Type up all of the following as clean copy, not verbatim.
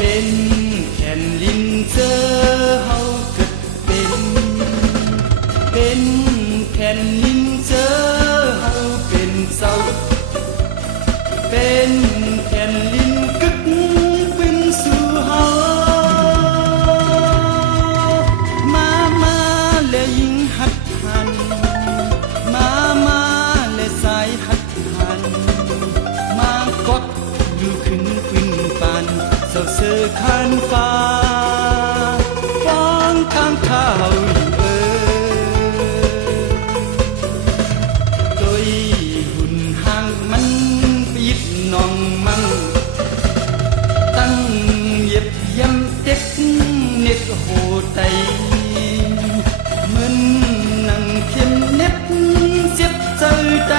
เป็นแผ่นดินเจอเฮาเกิดเป็นแผ่นดินเจอเฮาเป็นเศร้าเป็นแผ่นดินกึกเป็นสู่เฮามาและยิงหัดหันมาและสายหัดหันมากดอยู่ขึ้นขึ้นปานเศร้าเสือคันฟ้าฟ้องข้างข้าวโดยหุ่นห่างมันปิดน้องมั่งตั้งเย็บยำเด็กเน็ตโหไตเหมือนนั่งเข้มเน็บเสียบใจใจ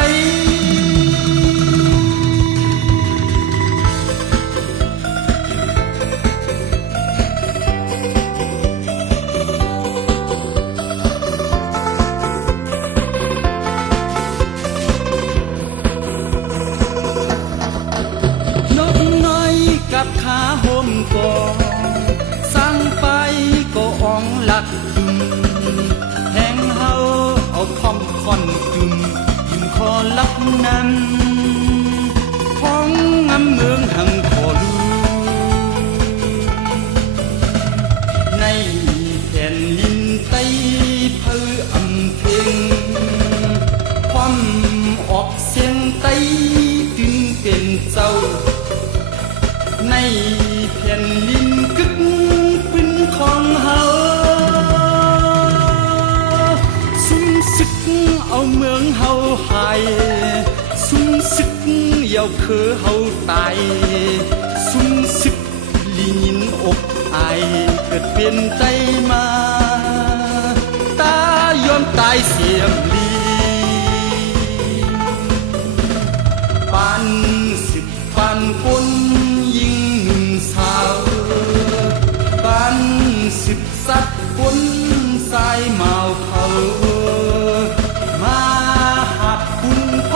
กับขาห่มก่อสร้างไปก็อ่องหลักดุมแทงเฮาเอาคอมคอนจุมยิงคอลับนั้นของงำเมืองหังขอลูในแผ่นดินไต้เพื่ออำเพ็งความออกเสียงไต้จึงเป็นเจ้าในแผ่นดินกึกเป็นของเฮาสุมศึกเอาเมืองเฮาหายสุมศึกเยาคือเฮาตายสุมศึกลีนินอกอายเกิดเป็นใจมาตายอมตายเสียมลีปานสิบปานคนบ้านสิบสัตว์คนสายเมาเขามาหับคุณพ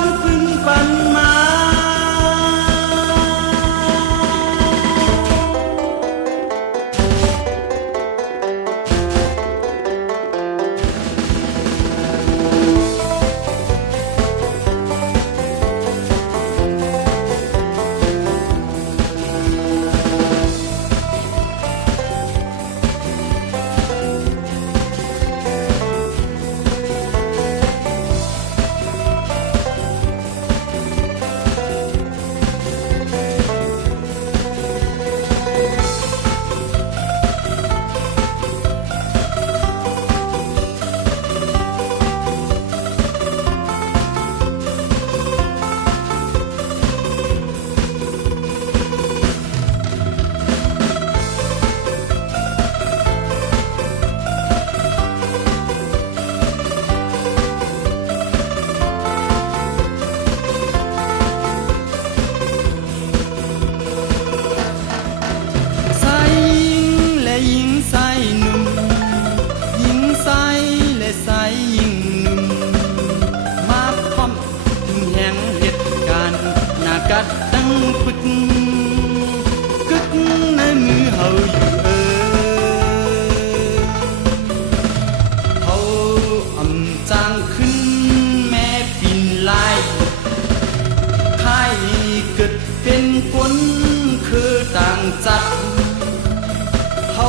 รพึ่งปันมากัดดังปึกกึกในมือเฮาอยู่เฮาอำจางขึ้นแม่ปีนลายไข่เกิดเป็นคนคือต่างจัดเฮา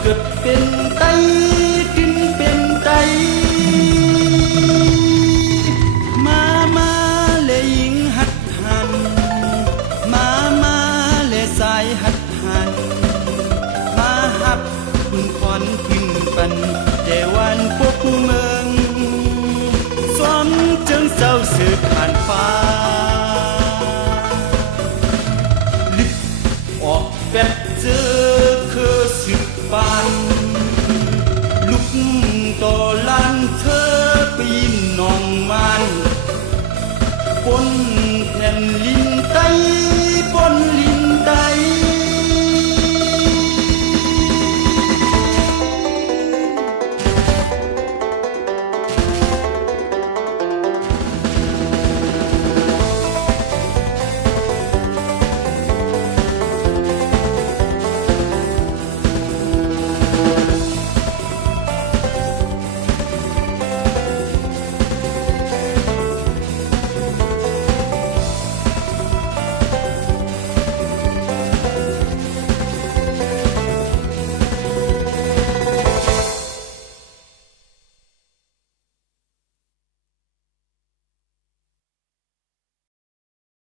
เกิดเป็นไตกินเป็นไตแต่วันพวกเมืองสวมจึงเศร้าสืบผ่านฟ้าลึกออกแบบเจอ